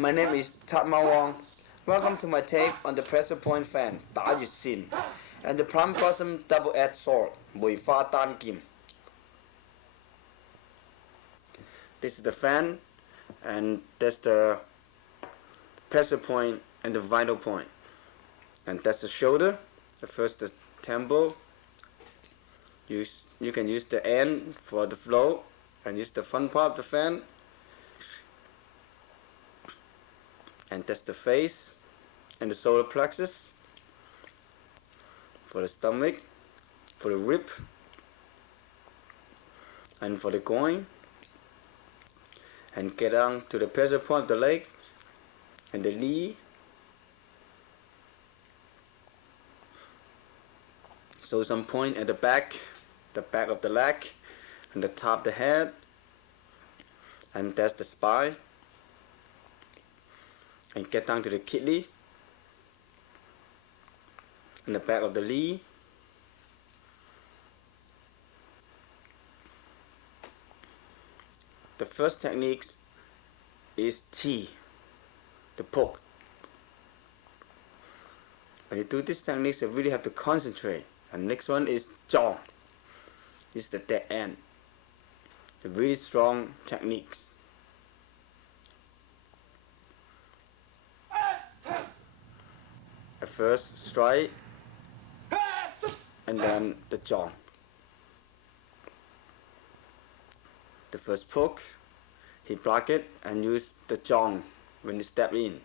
My name is Tat Mau Wong. Welcome to my take on the pressure point fan Tả Duyệt Xin and the Plum Blossom double-edged sword Bùi Pha Tan Kim. This is the fan, and that's the pressure point and the vital point. And that's the shoulder. The first the tempo. You can use the end for the flow and use the front part of the fan. And that's the face and the solar plexus for the stomach, for the rib, and for the groin. And get down to the pressure point of the leg and the knee. So some point at the back of the leg, and the top of the head, and that's the spine. And get down to the kidney and the back of the knee. The first technique is T, the poke. When you do this technique, you really have to concentrate. And next one is jaw. This is the dead end. The really strong techniques. At first strike, and then the jaw. The first poke, he block it and use the jaw when you step in.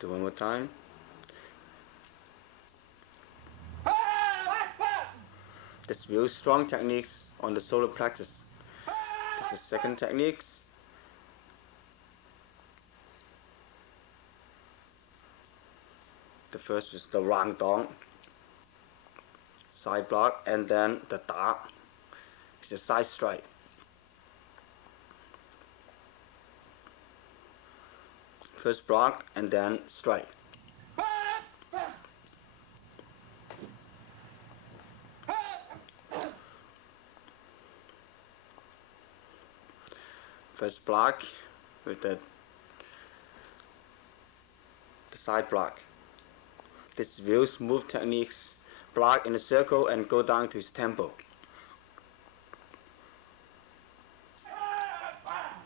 Do one more time. That's real strong techniques on the solar plexus. This is the second techniques. The first is the Rang Dong, side block, and then the Da is a side strike. First block and then strike. First block with the side block. This is real smooth techniques. Block in a circle and go down to his tempo.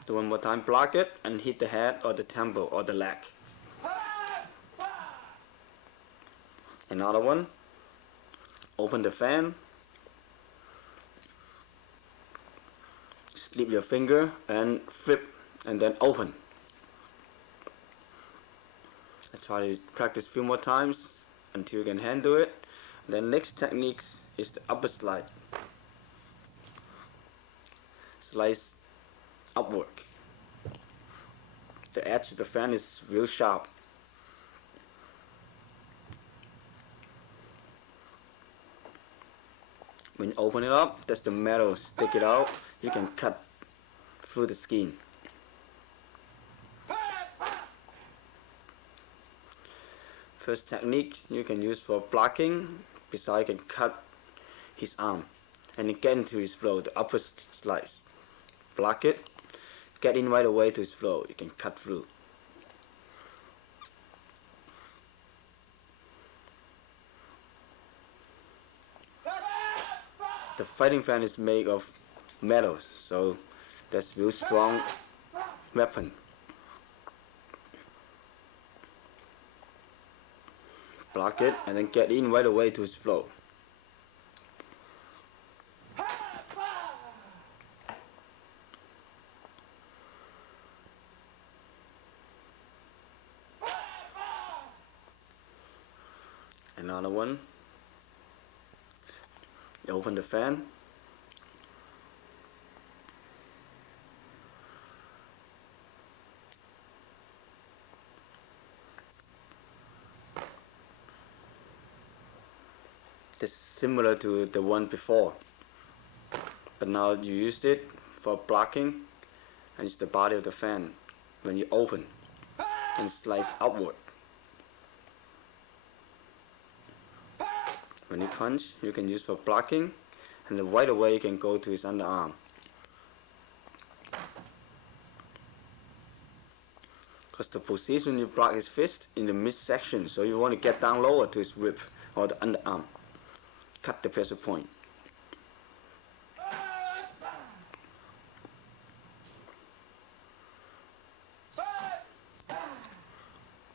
Do one more time, block it and hit the head or the tempo or the leg. Another one. Open the fan. Slip your finger and flip and then open. I try to practice a few more times until you can handle it. The next technique is the upper slide. Slice upward. The edge of the fan is real sharp. When you open it up, that's the metal, stick it out, you can cut through the skin. First technique you can use for blocking, besides you can cut his arm and then get into his flow, the upper slice. Block it, get in right away to his flow, you can cut through. The fighting fan is made of metal, so that's real strong weapon. Block it and then get in right away to his flow. Another one. You open the fan. It's similar to the one before, but now you used it for blocking and it's the body of the fan when you open and slice upward. When you punch, you can use for blocking, and then right away you can go to his underarm. because the position you block his fist in the midsection, so you want to get down lower to his rib or the underarm. Cut the pressure point.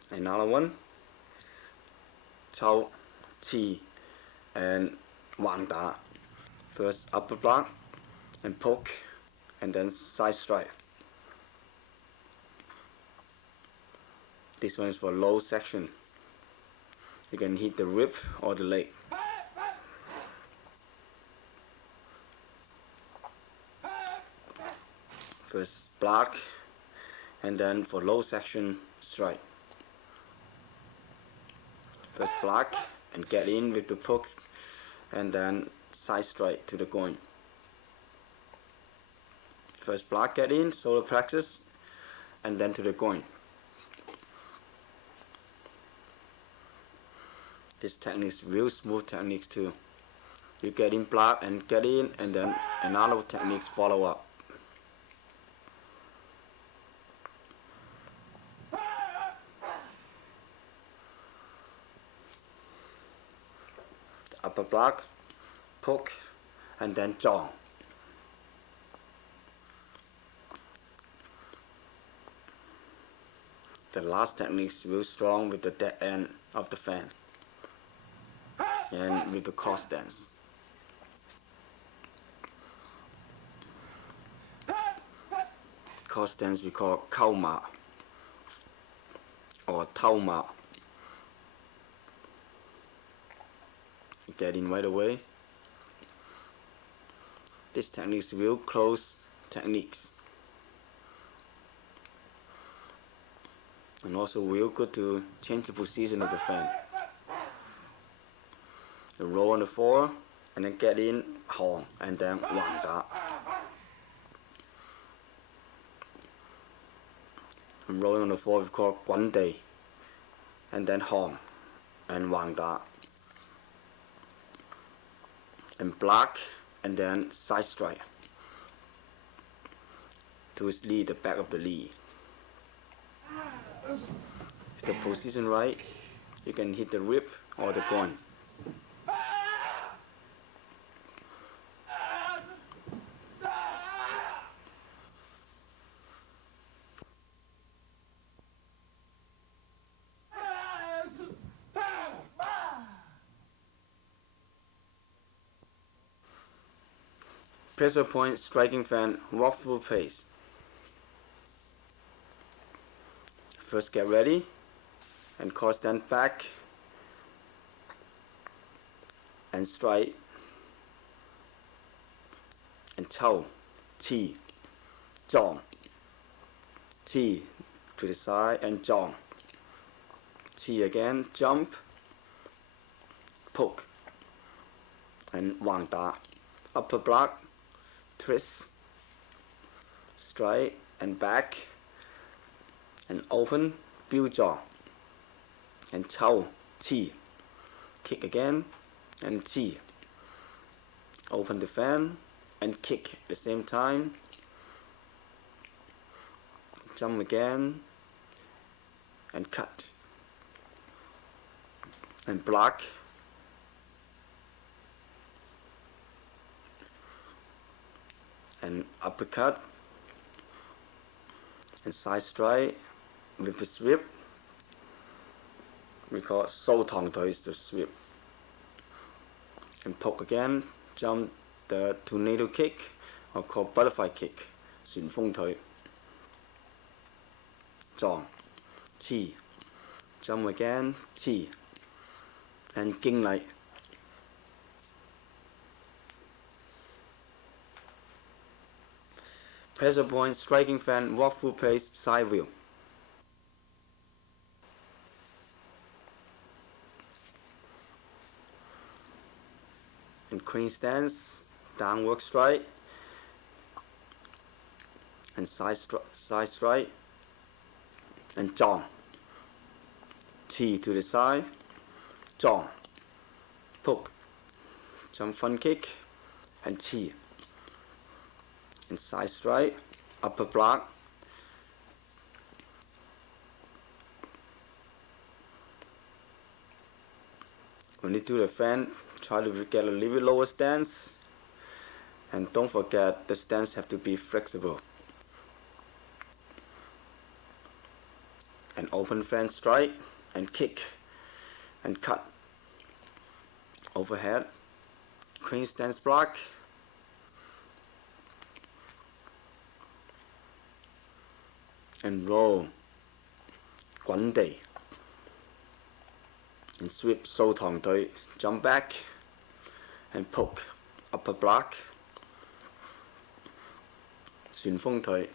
Another one. Chao, Chi, and Wang Da. First upper block and poke, and then side strike. This one is for low section. You can hit the rib or the leg. First block, and then for low section, strike. First block and get in with the poke, and then side strike to the groin. First block, get in, solar plexus, and then to the groin. This technique is real smooth techniques too. You get in block and get in, and then another techniques follow up. The upper block, poke, and then jaw. The last technique is real strong with the dead end of the fan and with the cross stance. Cross stance we call Khao Ma or Tao Ma. Get in right away. This technique is real close techniques, and also real good to change the position of the fan. You roll on the floor and then get in Hong and then Wang Da. And rolling on the floor we call Guan Dei, and then Hong and Wang Da. And block and then side strike to his knee, the back of the knee. If the position right, you can hit the rib or the groin. Pressure point striking fan, waffle pace. First get ready and cross stand back and strike and toe, T, Zhong, T to the side and Zhong, T again, jump, poke, and Wang Da, upper block, twist, strike and back, and open, build jaw, and chow, T, kick again, and T, open the fan, and kick at the same time, jump again, and cut, and block, and uppercut, and side strike with the sweep. We call it Sou Tong Tui is the sweep. And poke again, jump the tornado kick, or called butterfly kick, 旋風腿. Zhong, T, jump again, T, and Ging Lai. Pressure point, striking fan, waffle pace, side wheel. And crane stance, downward strike, and side strike, and Zhong. T to the side, Zhong, poke, jump front kick, and T. And side strike, upper block, When you do the fan, try to get a little bit lower stance, and don't forget the stance have to be flexible. And open fan strike and kick and cut. Overhead, crane stance block, and roll, 滾地 and sweep 掃堂腿 jump back and poke, upper block, 旋風腿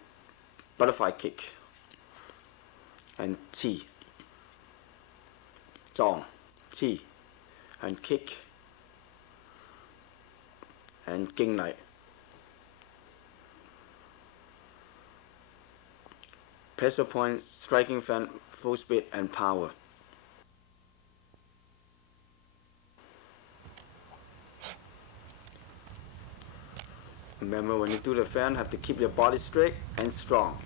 butterfly kick and T, 撞 T and kick and 經禮 pressure point, striking fan, full speed and power. Remember, when you do the fan, have to keep your body straight and strong.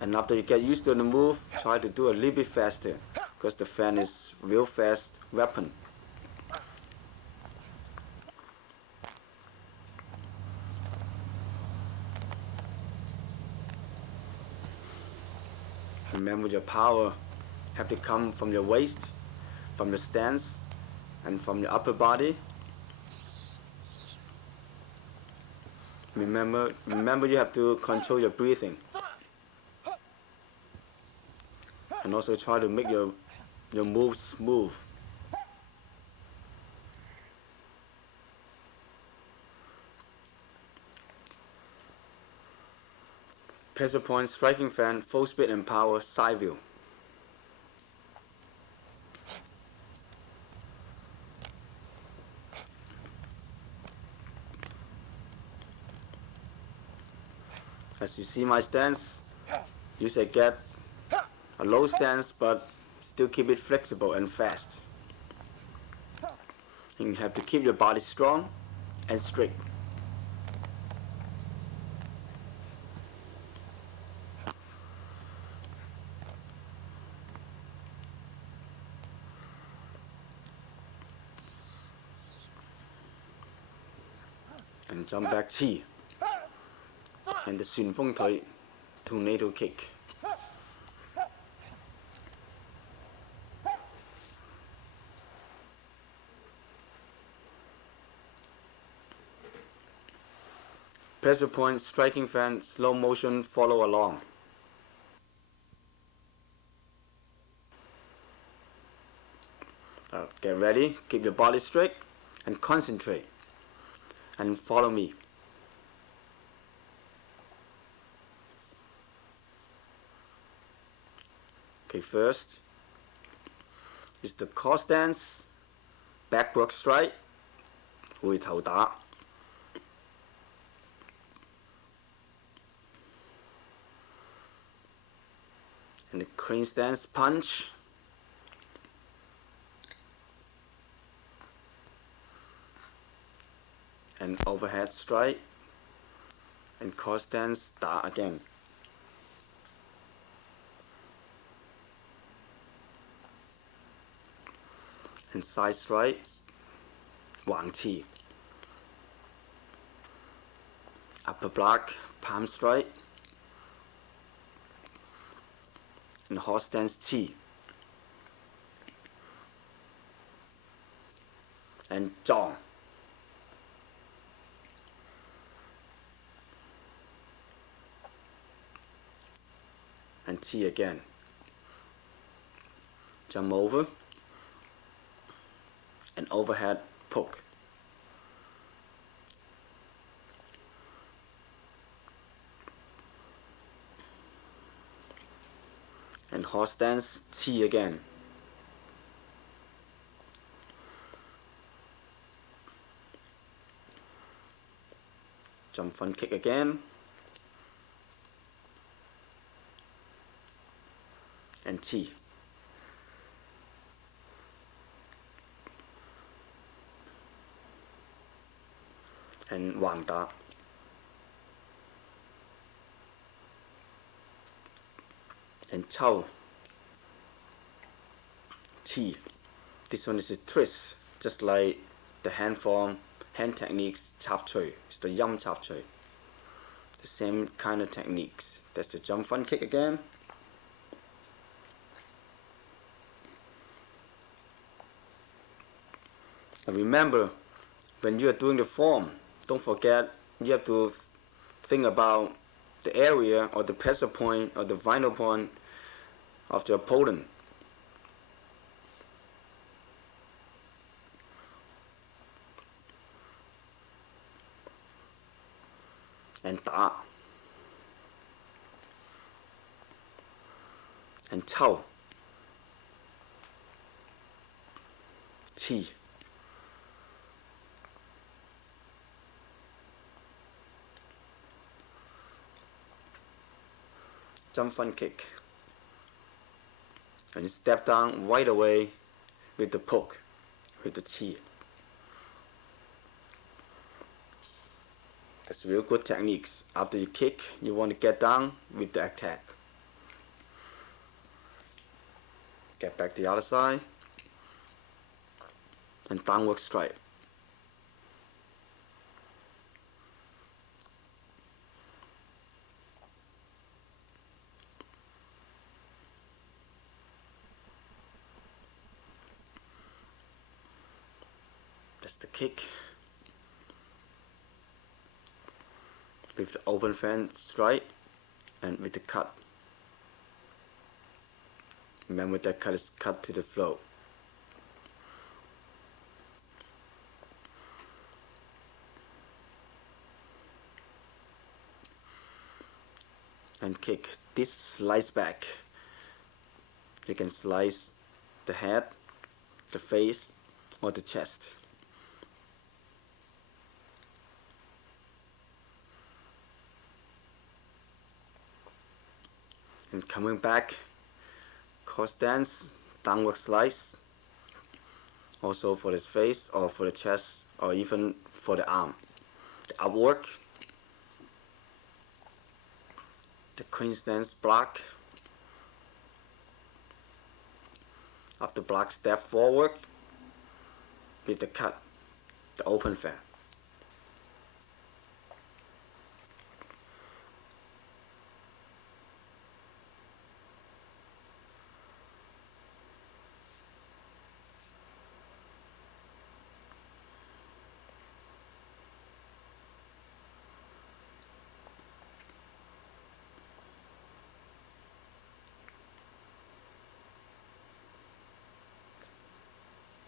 And after you get used to the move, try to do a little bit faster, because the fan is real fast weapon. Remember, your power have to come from your waist, from your stance, and from your upper body. Remember you have to control your breathing. And also try to make your moves smooth. Pressure point, striking fan, full speed and power, side view. As you see my stance, you should get a low stance but still keep it flexible and fast. And you have to keep your body strong and straight. And jump back T. And the 旋風腿 tornado kick. Pressure point, striking fan, slow motion, follow along. Get ready, keep your body straight and concentrate. And follow me. Okay, first is the core stance, backward strike, 回頭打. And the crane stance punch. And overhead strike. And core stance, 打 again. And side strikes, 橫刺. Upper block, palm strike. And horse stance T. And 撞. And T again. Jump over. And overhead poke. And horse stance T again. Jump front kick again. And T. And 橫打. And 抽 T. This one is a twist, just like the hand techniques chap chui. It's the yum chap chui. The same kind of techniques. That's the jump front kick again. And remember, when you are doing the form, don't forget you have to think about the area or the pressure point or the vital point of the opponent. And 打 and 抽 气 jump front kick and step down right away with the poke, with the chi. That's real good techniques. After you kick, you want to get down with the attack. Get back the other side and downward strike. That's the kick. With the open fan strike and with the cut. Remember that cut is cut to the flow. And kick. This slice back. You can slice the head, the face, or the chest. And coming back, cross dance, downward slice, also for the face or for the chest or even for the arm. The upwork, the queen stance block, up the block step forward with the cut, the open fan.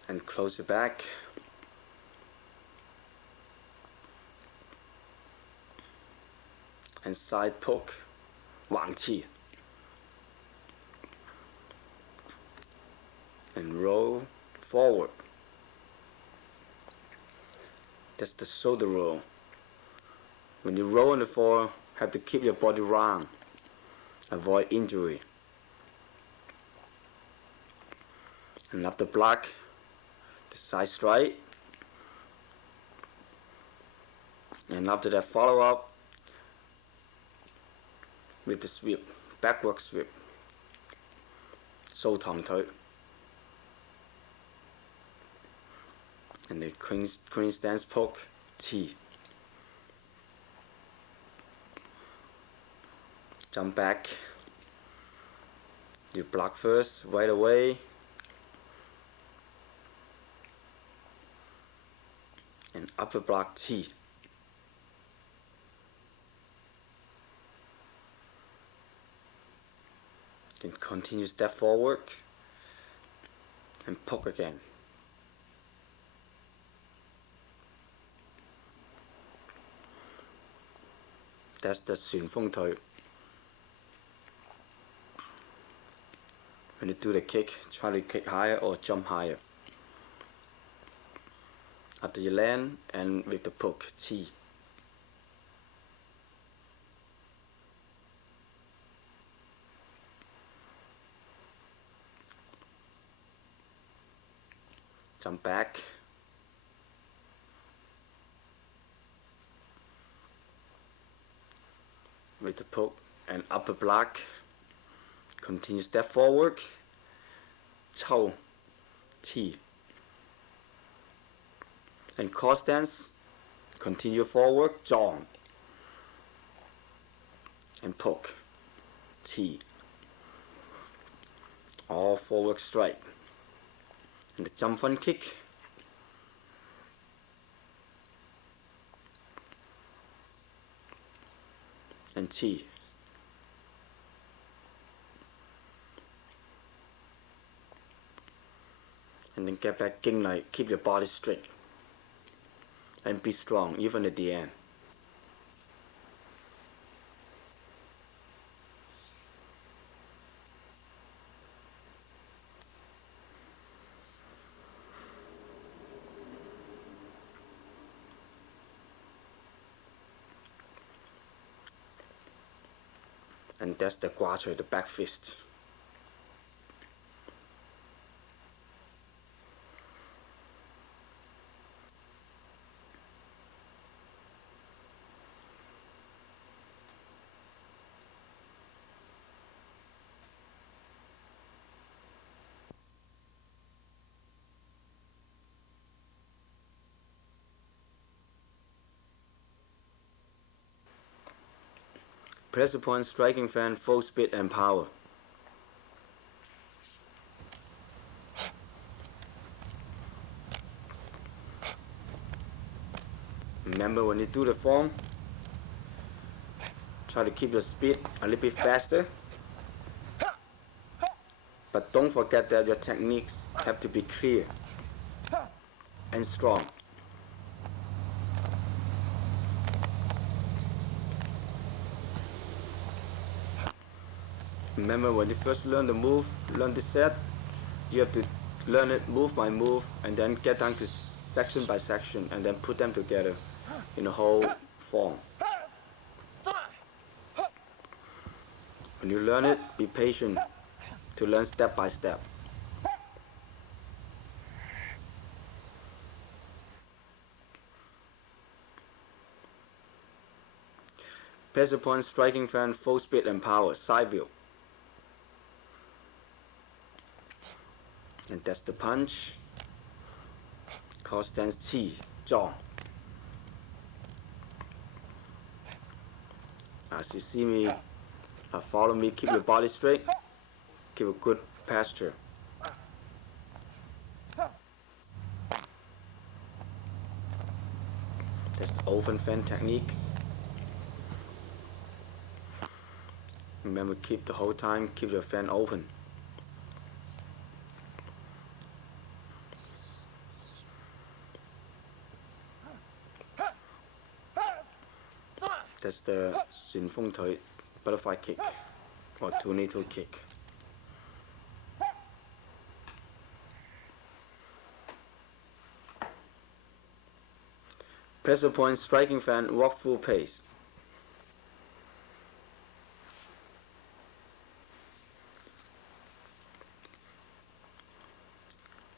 And close it back. And side poke, 往气. And roll forward. That's the shoulder roll. When you roll on the floor, have to keep your body round. Avoid injury. And up the block, the side strike. And after that, follow up with the sweep, backward sweep. 掃堂腿. And the queen stance poke, T. Jump back. You block first, right away. And upper block T. Then continue step forward and poke again. That's the 旋風腿. When you do the kick, try to kick higher or jump higher. After you land and with the poke, T. Jump back. With the poke and upper block. Continue step forward. 抽 T. And core stance, continue forward, jaw, and poke, T, all forward straight, and the jump front kick, and T, and then get back, king like, keep your body straight, and be strong even at the end. And that's the guacho, the back fist. Pressure point, striking fan, full speed and power. Remember when you do the form, try to keep the speed a little bit faster. But don't forget that your techniques have to be clear and strong. Remember when you first learn the move, learn the set, you have to learn it move by move and then get down to section by section and then put them together in a whole form. When you learn it, be patient to learn step by step. Pressure point, striking fan, full speed and power, side view. And that's the punch. Core stance T, jaw. As you see me, follow me, keep your body straight, keep a good posture. That's the open fan techniques. Remember, keep the whole time, keep your fan open. That's the 旋風腿 butterfly kick or tornado kick. Pressure point, striking fan, walk full pace.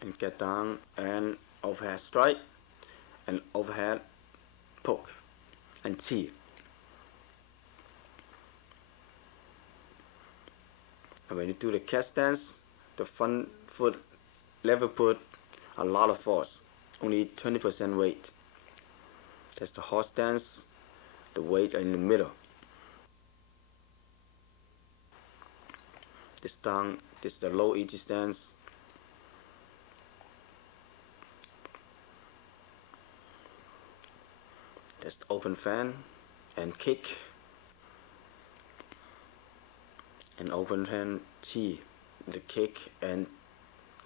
And get down and overhead strike and overhead poke and T. And when you do the cat stance, the front foot never put a lot of force, only 20% weight. That's the horse stance, the weight in the middle. This down, this is the low EG stance. That's the open fan and kick. And open hand T, the kick and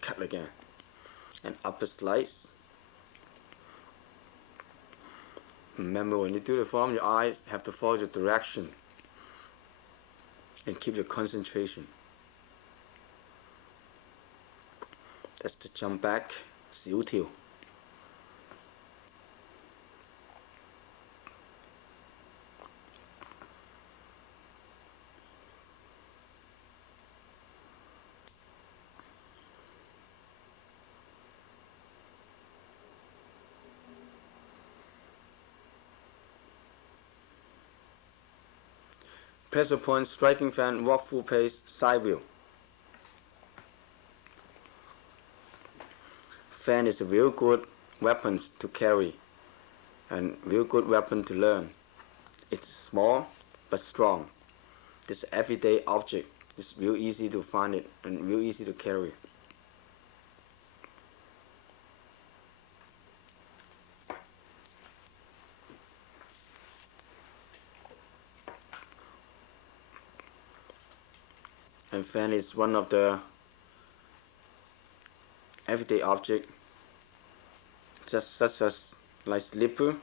cut again. And upper slice. Remember when you do the form, your eyes have to follow the direction and keep your concentration. That's the jump back, 小跳. Pressure point, striking fan, walk full pace, side view. Fan is a real good weapons to carry and real good weapon to learn. It's small but strong. This everyday object is real easy to find it and real easy to carry. And fan is one of the everyday object, just such as like slipper,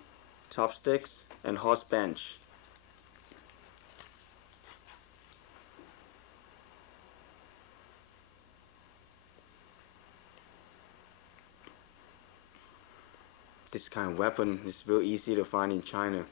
chopsticks, and horse bench. This kind of weapon is real easy to find in China.